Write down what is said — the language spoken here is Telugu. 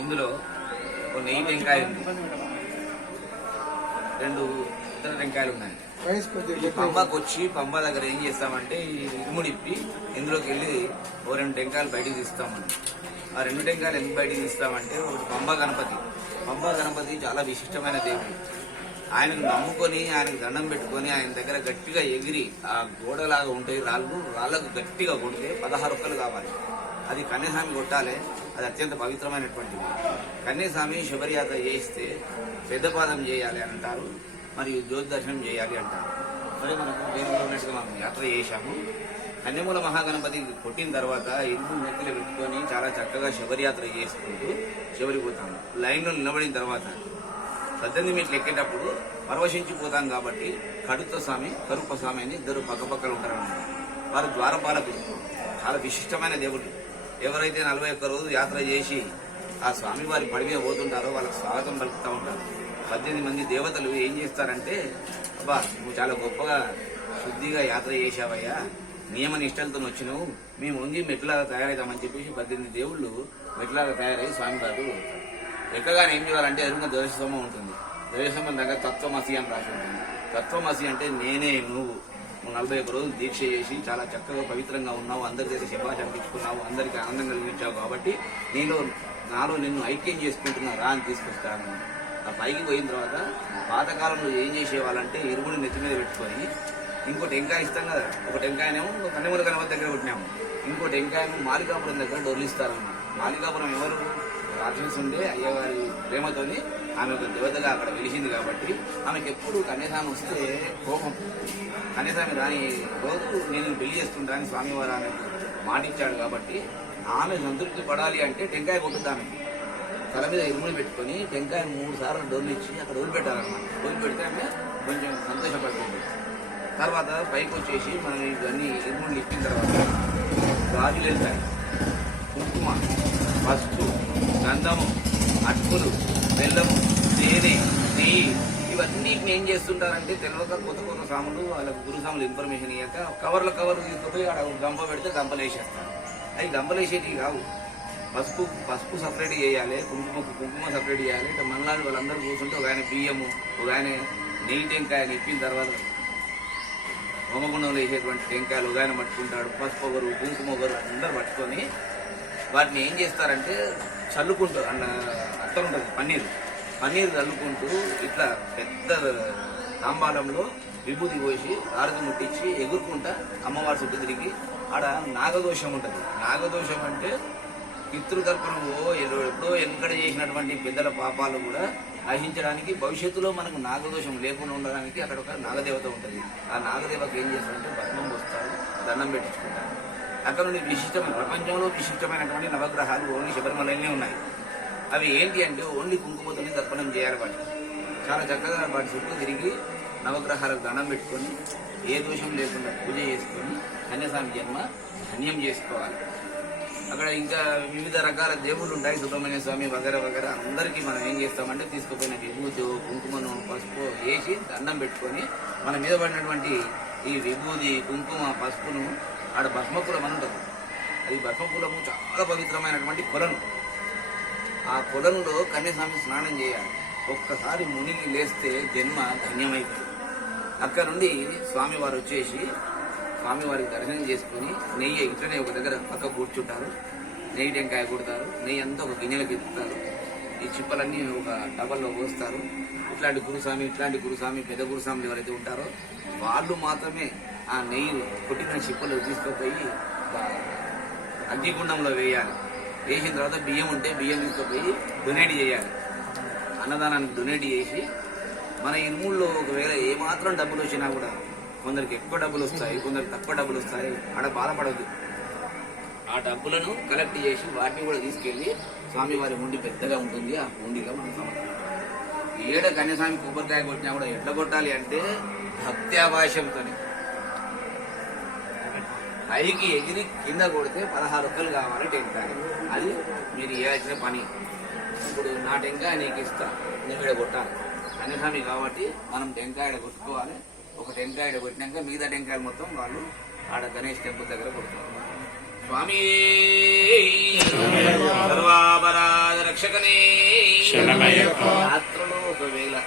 ఇందులో ఒక నెయ్యి టెంకాయ ఉంది. రెండు ఇతర టెంకాయలు ఉన్నాయి. ఈ. పంబకు వచ్చి పంబ దగ్గర ఏం చేస్తామంటే ఈ ఇరుముడి ఇప్పి ఇందులోకి వెళ్ళి ఓ రెండు టెంకాయలు బయటికి తీస్తామని ఆ రెండు టెంకాయలు ఎందుకు బయటికి తీస్తామంటే ఒకటి పంబ గణపతి. పంబ గణపతి చాలా విశిష్టమైన దేవుడు. ఆయనను నమ్ముకొని ఆయనకు దండం పెట్టుకొని ఆయన దగ్గర గట్టిగా ఎగిరి ఆ గోడలాగా ఉంటాయి రాళ్ళు రాళ్ళకు గట్టిగా కొడితే పదహారు ఒక్కలు కావాలి. అది కన్యస్వామి కొట్టాలి అది అత్యంత పవిత్రమైనటువంటిది. కన్యస్వామి శబరియాత్ర చేయిస్తే పెద్దపాదం చేయాలి అని అంటారు మరియు జ్యోతి దర్శనం చేయాలి అంటారు. మరి మనకు దేవుడు ఉన్నట్టుగా మనం యాత్ర చేశాము. కన్యమూల మహాగణపతి కొట్టిన తర్వాత ఇల్లు నెత్తిలో పెట్టుకొని చాలా చక్కగా శబరియాత్ర చేసుకుంటూ శబరిపోతాము లైన్లో నిలబడిన తర్వాత పద్దెనిమిది మీటర్లు ఎక్కేటప్పుడు పరవశించిపోతాం కాబట్టి కడుత స్వామి కరుప స్వామి అని ఇద్దరు పక్కపక్కలు ఉంటారన్నమాట. వారు ద్వారపాలకులు చాలా విశిష్టమైన దేవుడు ఎవరైతే నలభై ఒక్క రోజు యాత్ర చేసి ఆ స్వామి వారి పడి మీద పోతుంటారో వాళ్ళకి స్వాగతం పలుకుతూ ఉంటారు. పద్దెనిమిది మంది దేవతలు ఏం చేస్తారంటే అబ్బా నువ్వు చాలా గొప్పగా శుద్ధిగా యాత్ర చేశావయ్యా. నియమ నిష్టలతో వచ్చినావు. మేము వంగి మెట్లాగా తయారవుతామని చెప్పేసి పద్దెనిమిది దేవుళ్ళు మెట్లాగా తయారై స్వామి వారు ఎక్కగానే ఏం చేయాలంటే ఎదురుగా ద్వేషమ ఉంటుంది. ద్వేషస్తంభం దగ్గర తత్వమసి అని రాసి ఉంటుంది. తత్వమసి అంటే నేనే నువ్వు. నువ్వు నలభై ఒక్క రోజులు దీక్ష చేసి చాలా చక్కగా పవిత్రంగా ఉన్నావు అందరి దగ్గర శబాష్ అనిపించుకున్నావు అందరికీ ఆనందం కలిగించావు కాబట్టి నీలో నాలో నిన్ను ఐక్యం చేసుకుంటున్నా రా అని తీసుకొస్తాను. ఆ పైకి పోయిన తర్వాత పాతకాలంలో ఏం చేసేవాళ్ళంటే ఇరుగుని నెత్తి మీద పెట్టుకొని ఇంకో టెంకాయ ఇస్తాం కదా ఒక టెంకాయనేమో కన్నెమూల కనబడి దగ్గర కొట్టినాము. ఇంకో టెంకాయను మాలికాపురం దగ్గర డొర్లిస్తారన్నమాట. మాలికాపురం ఎవరు? రాక్షసుండే అయ్యవారి ప్రేమతోని ఆమె ఒక దేవతగా అక్కడ వెలిసింది కాబట్టి ఆమెకి ఎప్పుడు కన్యాస్వామి వస్తే కోపం. కన్యాస్వామి రాని రోజు నేను పెళ్ళి చేసుకుంటా స్వామివారు ఆమె మాటిచ్చాడు కాబట్టి ఆమె సంతృప్తి పడాలి అంటే టెంకాయ కొట్టుద్దామె తల మీద ఇరుములు పెట్టుకొని టెంకాయ మూడు సార్లు డోర్నిచ్చి అక్కడ వదిలిపెట్టాలన్నమాట వదిలిపెడితే ఆమె కొంచెం సంతోషపడుతుంది. తర్వాత పైకి వచ్చేసి మనం ఇవన్నీ ఇరుములు ఇచ్చిన తర్వాత గాజులు వెళ్తాయి. కుంకుమ. పసుపు గంధము అటుకులు బెల్లము తేనె నెయ్యి ఇవన్నీ ఏం చేస్తుంటారంటే తెలియక కొత్త కొత్త సాములు వాళ్ళకి గురు సాములు ఇన్ఫర్మేషన్ ఇవ్వక కవర్ల కవర్ తీసుకుపోయి ఆడ గంప పెడితే గంపలు వేసేస్తారు. అవి గంపలు వేసేటివి కావు. పసుపు పసుపు సపరేట్ చేయాలి కుంకుమకు కుంకుమ సపరేట్ చేయాలి. ఇట్లా మనలాంటి వాళ్ళందరూ కూర్చుంటే ఒక ఆయన బియ్యము ఒక ఆయన నెయ్యి టెంకాయలు ఇప్పిన తర్వాత హోమగుండంలో వేసేటువంటి టెంకాయలు ఒక ఆయన పట్టుకుంటాడు. పసుపు ఒకరు కుంకుమ ఒకరు అందరు పట్టుకొని వాటిని ఏం చేస్తారంటే చల్లుకుంటూ అన్న అత్తం ఉంటుంది పన్నీర్. పన్నీర్ చల్లుకుంటూ ఇట్లా పెద్ద తాంబాలంలో విభూతి పోసి ఆరతి ముట్టించి ఎగురుకుంటా అమ్మవారి చుట్టూ తిరిగి ఆడ నాగదోషం ఉంటుంది. నాగదోషం అంటే పితృతర్పణం ఎప్పుడో ఎక్కడ చేసినటువంటి పెద్దల పాపాలు కూడా నశించడానికి భవిష్యత్తులో మనకు నాగదోషం లేకుండా ఉండడానికి అక్కడ ఒక నాగదేవత ఉంటుంది. ఆ నాగదేవతకు ఏం చేస్తారంటే పద్మం వస్తారు దండం పెట్టించుకుంటారు. అక్కడ నుండి విశిష్టమైన ప్రపంచంలో విశిష్టమైనటువంటి నవగ్రహాలు ఓన్లీ శబరిమలనే ఉన్నాయి. అవి ఏంటి అంటే ఓన్లీ కుంకుమతోనే తర్పణం చేయాలి వాటికి. చాలా చక్కగా వాటి చుట్టూ తిరిగి నవగ్రహాలకు దండం పెట్టుకొని ఏ దోషం లేకుండా పూజ చేసుకొని కన్యాస్వామి జన్మ ధన్యం చేసుకోవాలి. అక్కడ ఇంకా వివిధ రకాల దేవుళ్ళు ఉంటాయి. సుబ్రహ్మణ్య స్వామి వగేరా వగేరా. అందరికీ మనం ఏం చేస్తామంటే తీసుకుపోయిన విభూతి కుంకుమను పసుపు వేసి దండం పెట్టుకొని మన మీద పడినటువంటి ఈ విభూతి కుంకుమ పసుపును ఆడ భస్మకులం అని ఉంటుంది అది భస్మకులము చాలా పవిత్రమైనటువంటి కొలను. ఆ కొలంలో కన్యాస్వామి స్నానం చేయాలి. ఒక్కసారి మునిగి లేస్తే జన్మ ధన్యమైపోయింది అక్కడ నుండి స్వామివారు వచ్చేసి స్వామివారికి దర్శనం చేసుకుని నెయ్యి ఇట్లనే ఒక దగ్గర పక్క కూర్చుంటారు. నెయ్యి టెంకాయ కొడతారు. నెయ్యి అంతా ఒక గిన్నెలకు ఎత్తుతారు ఈ చిప్పలన్నీ ఒక డబల్లో పోస్తారు. ఇట్లాంటి గురుస్వామి ఇట్లాంటి గురుస్వామి పెద్ద గురుస్వాములు ఎవరైతే ఉంటారో వాళ్ళు మాత్రమే ఆ నెయ్యి కొట్టిన చిప్పలు తీసుకుపోయి అగ్నిగుండంలో వేయాలి. వేసిన తర్వాత బియ్యం ఉంటే బియ్యం తీసుకుపోయి డొనేట్ చేయాలి. అన్నదానానికి డొనేట్ చేసి మన ఇరుముల్లో ఒకవేళ ఏమాత్రం డబ్బులు వచ్చినా కూడా కొందరికి ఎక్కువ డబ్బులు వస్తాయి కొందరికి తక్కువ డబ్బులు వస్తాయి ఆడ బాధపడద్దు. ఆ డబ్బులను కలెక్ట్ చేసి వాటిని కూడా తీసుకెళ్ళి స్వామివారి ఉండి పెద్దగా ఉంటుంది. ఆ ఉండిగా మనం సమర్పించాలి ఏడ కన్యస్వామి కొబ్బరికాయ కొట్టినా కూడా ఎట్లా కొట్టాలి అంటే భక్త్యాభాషంతో పైకి ఎగిరి కింద కొడితే పదహారు ఒక్కలు కావాలి టెంకాయ. అది మీరు చేయాల్సిన పని. ఇప్పుడు నా టెంకాయ నీకు ఇస్తా. నువ్వు ఇక్కడ కొట్టాలి. కన్యస్వామి కాబట్టి మనం టెంకాయ కొట్టుకోవాలి. ఒక టెంకాయ కొట్టినాక మిగతా టెంకాయలు మొత్తం వాళ్ళు ఆడ గణేష్ టెంపుల్ దగ్గర కొడుతున్నారు స్వామి. సర్వాపరాధ రక్షకనే. రాత్రులు